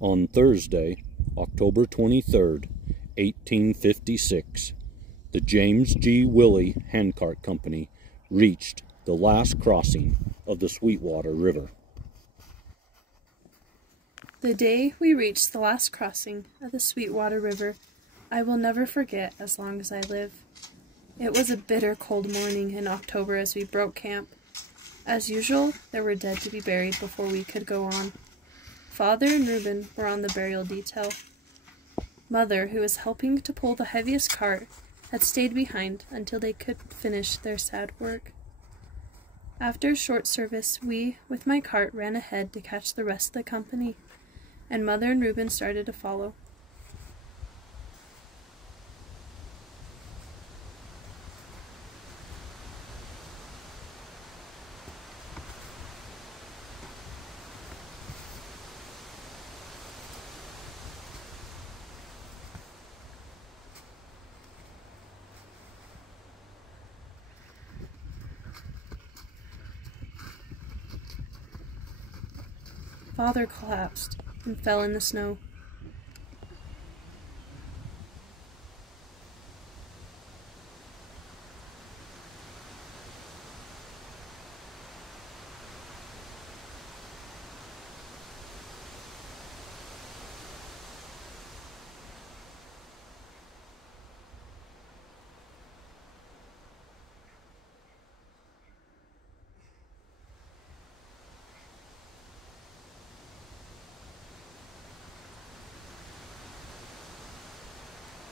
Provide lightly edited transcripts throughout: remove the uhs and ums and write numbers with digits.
On Thursday, October 23rd, 1856, the James G. Willie Handcart Company reached the last crossing of the Sweetwater River. The day we reached the last crossing of the Sweetwater River, I will never forget as long as I live. It was a bitter cold morning in October as we broke camp. As usual, there were dead to be buried before we could go on. Father and Reuben were on the burial detail. Mother, who was helping to pull the heaviest cart, had stayed behind until they could finish their sad work. After a short service, we, with my cart, ran ahead to catch the rest of the company, and Mother and Reuben started to follow. Father collapsed and fell in the snow.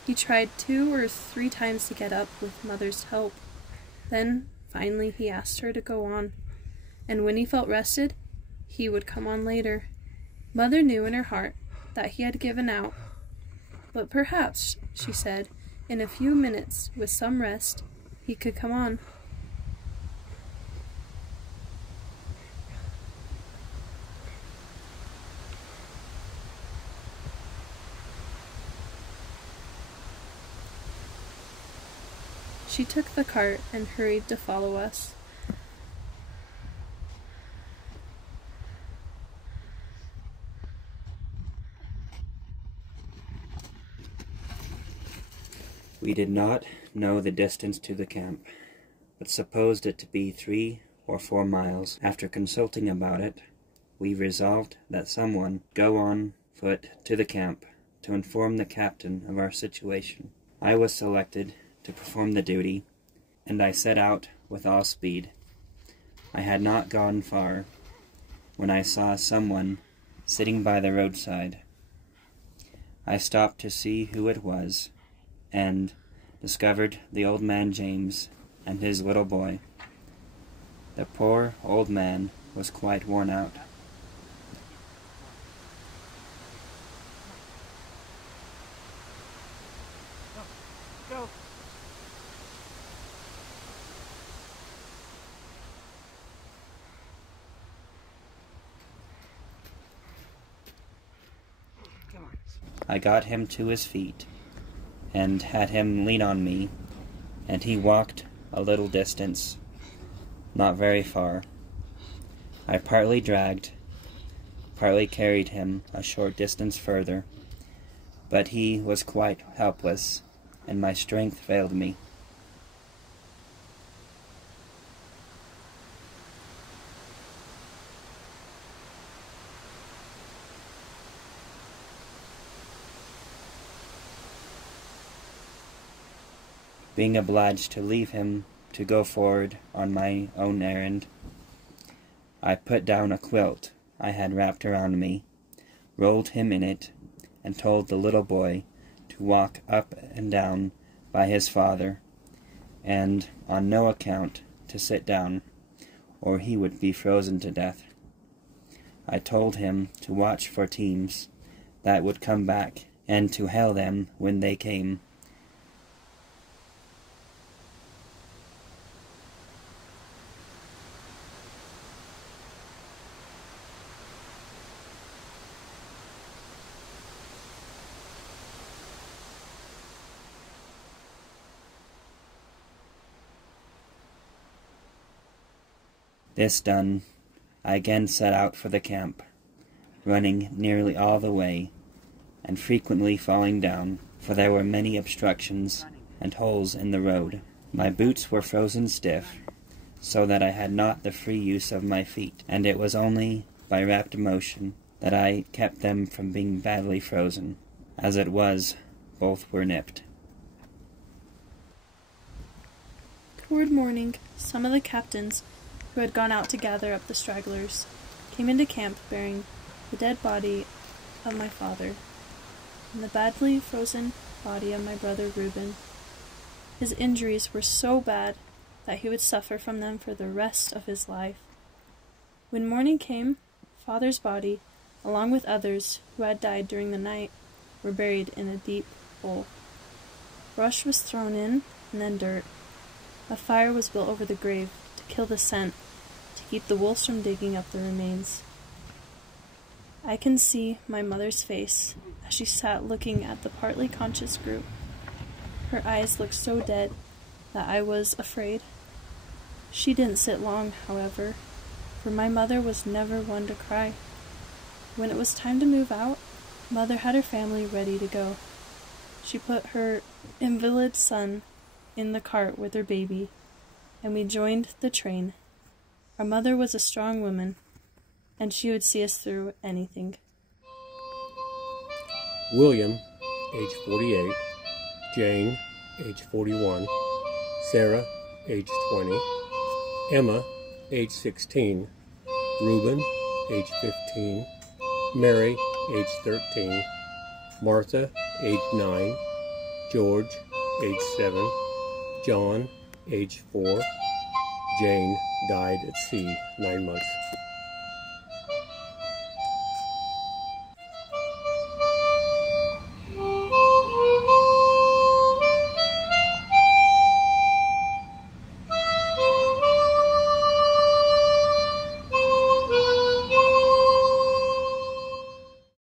He tried 2 or 3 times to get up with Mother's help. Then, finally, he asked her to go on, and when he felt rested, he would come on later. Mother knew in her heart that he had given out, but perhaps, she said, in a few minutes, with some rest, he could come on. She took the cart and hurried to follow us. We did not know the distance to the camp, but supposed it to be 3 or 4 miles. After consulting about it, we resolved that someone go on foot to the camp to inform the captain of our situation. I was selected to perform the duty, and I set out with all speed. I had not gone far when I saw someone sitting by the roadside. I stopped to see who it was, and discovered the old man James and his little boy. The poor old man was quite worn out. Go. Come on. I got him to his feet and had him lean on me, and he walked a little distance, not very far. I partly dragged, partly carried him a short distance further, but he was quite helpless, and my strength failed me. Being obliged to leave him to go forward on my own errand, I put down a quilt I had wrapped around me, rolled him in it, and told the little boy to walk up and down by his father, and on no account to sit down, or he would be frozen to death. I told him to watch for teams that would come back, and to hail them when they came. This done, I again set out for the camp, running nearly all the way, and frequently falling down, for there were many obstructions and holes in the road. My boots were frozen stiff, so that I had not the free use of my feet, and it was only by rapid motion that I kept them from being badly frozen. As it was, both were nipped. Toward morning, some of the captains, who had gone out to gather up the stragglers, came into camp bearing the dead body of my father and the badly frozen body of my brother Reuben. His injuries were so bad that he would suffer from them for the rest of his life. When morning came, father's body, along with others who had died during the night, were buried in a deep hole. Brush was thrown in, and then dirt. A fire was built over the grave to kill the scent, to keep the wolves from digging up the remains. I can see my mother's face as she sat looking at the partly conscious group. Her eyes looked so dead that I was afraid. She didn't sit long, however, for my mother was never one to cry. When it was time to move out, Mother had her family ready to go. She put her invalid son in the cart with her baby, and we joined the train. Our mother was a strong woman, and she would see us through anything. William, age 48, Jane, age 41, Sarah, age 20, Emma, age 16, Reuben, age 15, Mary, age 13, Martha, age 9, George, age 7, John, age 4, Jane died at sea 9 months.